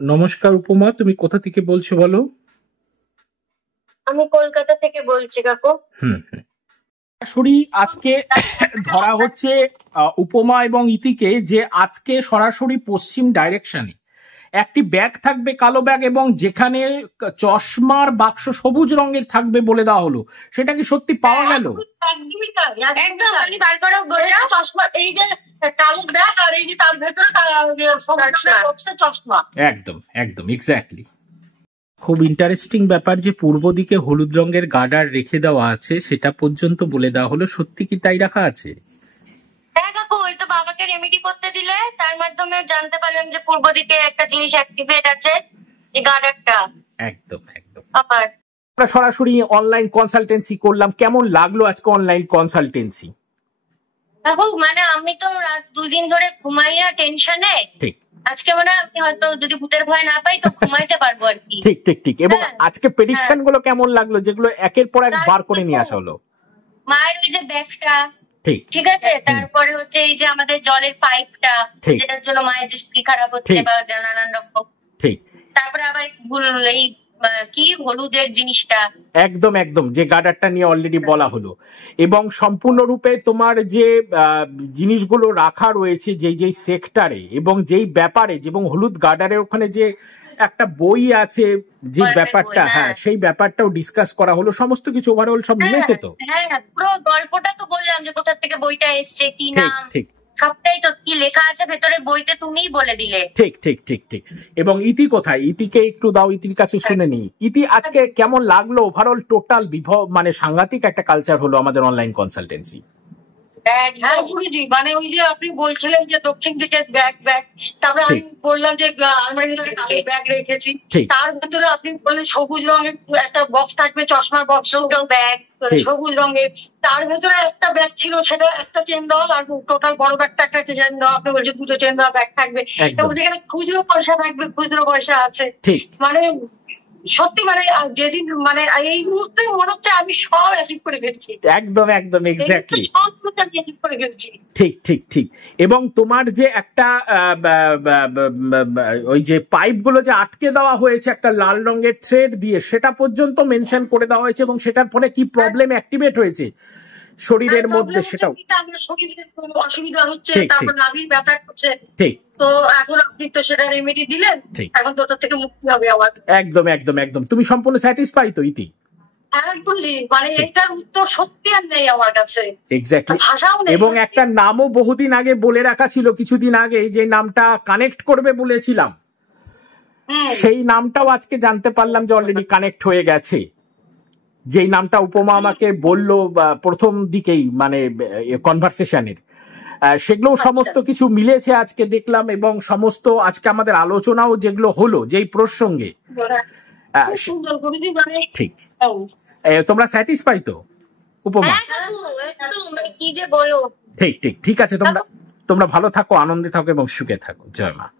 নমস্কার উপমা, তুমি কোথা থেকে বলছো বলো? আমি কলকাতা থেকে বলছি কাকু। হুম হুম। সরাসরি আজকে ধরা হচ্ছে উপমা এবং ইতিকে, যে আজকে সরাসরি পশ্চিম ডাইরেকশনে একটি ব্যাগ থাকবে, কালো ব্যাগ, এবং যেখানে চশমার বাক্স সবুজ রঙের থাকবে বলে দেওয়া হলো। সেটা কি সত্যি পাওয়া গেল? একদমই তাই, একদম আমি বার করে বললাম চশমা, এই যে কালো ব্যাগ আর এই যে তার ভেতরে চশমা। একদম একদম এক্স্যাক্টলি। খুব ইন্টারেস্টিং ব্যাপার যে পূর্ব দিকে হলুদ রঙের গার্ডার রেখে দেওয়া আছে, সেটা পর্যন্ত বলে দেওয়া হলো। সত্যি কি তাই রাখা আছে? হ্যাঁ কাকু, ওই তো বাবাকে রেমেডি করতে দিলে তার মাধ্যমে জানতে পারলাম যে পূর্ব দিকে একটা জিনিস অ্যাক্টিভেট আছে, এই গার্ডারটা। একদম একদম। আবার আমরা সরাসরি অনলাইন কনসালটেন্সি করলাম। কেমন লাগলো আজকে অনলাইন কনসালটেন্সি? কাকু মানে আমি তো রাত 2 দিন ধরে ঘুমাই না টেনশনে। ঠিক। আজকে মানে আমি হয়তো যদি ভূতের ভয় না পাই তো ঘুমাইতে পারবো আর কি। ঠিক ঠিক ঠিক। এবং হ্যাঁ, আজকে প্রেডিকশন গুলো কেমন লাগলো, যেগুলো একের পর এক বার করে নিয়ে আসা হলো? মায়ের ওই যে ব্যাগটা, ঠিক ঠিক আছে, তারপরে হচ্ছে এই যে আমাদের জলের পাইপটা, ঠিক যেটার জন্য মায়ের যে শরীর খারাপ হচ্ছে ঠিক বা নানান রকম, ঠিক। তারপরে আবার এই কি হলুদের জিনিসটা। একদম একদম, যে গার্ডারটা নিয়ে অলরেডি বলা হলো। এবং সম্পূর্ণরূপে তোমার যে জিনিসগুলো রাখা রয়েছে যেই যেই সেক্টরে এবং যেই ব্যাপারে, এবং হলুদ গার্ডারের ওখানে যে একটা বই আছে, যে গল্পের ব্যাপারটা, বই, হ্যাঁ, সেই ব্যাপারটাও ডিসকাস করা হলো। সমস্ত কিছু ওভারঅল সব হ্যাঁ মিলেছে তো? হ্যাঁ হ্যাঁ, পুরো গল্পটা তো বললাম যে কোথা থেকে বইটা এসছে, কি ঠিক নাম, ঠিক সবটাই তো কি লেখা আছে ভেতরে বইতে তুমিই বলে দিলে। ঠিক ঠিক ঠিক ঠিক। এবং ইতি কোথায়? ইতিকে একটু দাও, ইতির কাছে শুনে নি। ইতি, আজকে কেমন লাগলো ওভারঅল টোটাল মানে সাংঘাতিক একটা কালচার হলো আমাদের অনলাইন কনসালটেন্সি। হ্যাঁ গুরুজি, মানে ওই যে আপনি বলছিলেন যে দক্ষিণ দিকে ব্যাগ ব্যাগ, তারপরে আমি বললাম যে আলমারির ভিতরে কালো ব্যাগ রেখেছি, তার ভিতরে আপনি বললেন সবুজ রঙের একটা বক্স থাকবে, চশমার বক্স ব্যাগ সবুজ রঙের, তার ভেতরে একটা ব্যাগ ছিল, সেটা একটা চেন দেওয়া, আর টোটাল বড় ব্যাগটা একটা চেন দেওয়া। আপনি বলছেন দুটো চেন দেওয়া ব্যাগ থাকবে এবং যেখানে খুচরো পয়সা থাকবে, খুচরো পয়সা আছে। মানে সত্যি মানে যেদিন মানে এই মুহূর্তে মনে হচ্ছে আমি সব অ্যাচিভ করে ফেলছি। একদম একদম এক্স্যাক্টলি। সবটা অ্যাচিভ করে ফেলছি। ঠিক ঠিক ঠিক। এবং তোমার যে একটা ওই যে পাইপ গুলো যে আটকে দেওয়া হয়েছে একটা লাল রঙের থ্রেড দিয়ে, সেটা পর্যন্ত মেনশন করে দেওয়া হয়েছে, এবং সেটার ফলে কি প্রবলেম অ্যাক্টিভেট হয়েছে শরীরের মধ্যে সেটাও। অসুবিধা হচ্ছে, তারপর নাভির ব্যথা করছে। ঠিক। তো এখন আপনি তো সেটা রেমেডি দিলেন, এখন তো ওটা থেকে মুক্তি হবে আবার। একদম একদম একদম। তুমি সম্পূর্ণ স্যাটিসফাই তো ইতি? মানে এটার উত্তর সত্যি আর নেই আমার কাছে। এক্স্যাক্টলি। এবং একটা নামও বহুদিন আগে বলে রাখা ছিল, কিছুদিন আগে, যে নামটা কানেক্ট করবে বলেছিলাম, সেই নামটাও আজকে জানতে পারলাম যে অলরেডি কানেক্ট হয়ে গেছে। যেই নামটা উপমা আমাকে বললো প্রথম দিকেই, মানে কনভারসেশনের, সেগুলো সমস্ত কিছু মিলেছে আজকে দেখলাম। এবং সমস্ত আজকে আমাদের আলোচনাও যেগুলো হলো যেই প্রসঙ্গে, ঠিক। তোমরা স্যাটিসফাই তো উপমা? কি যে বলো। ঠিক ঠিক ঠিক আছে। তোমরা ভালো থাকো, আনন্দে থাকো এবং সুখে থাকো। জয় মা।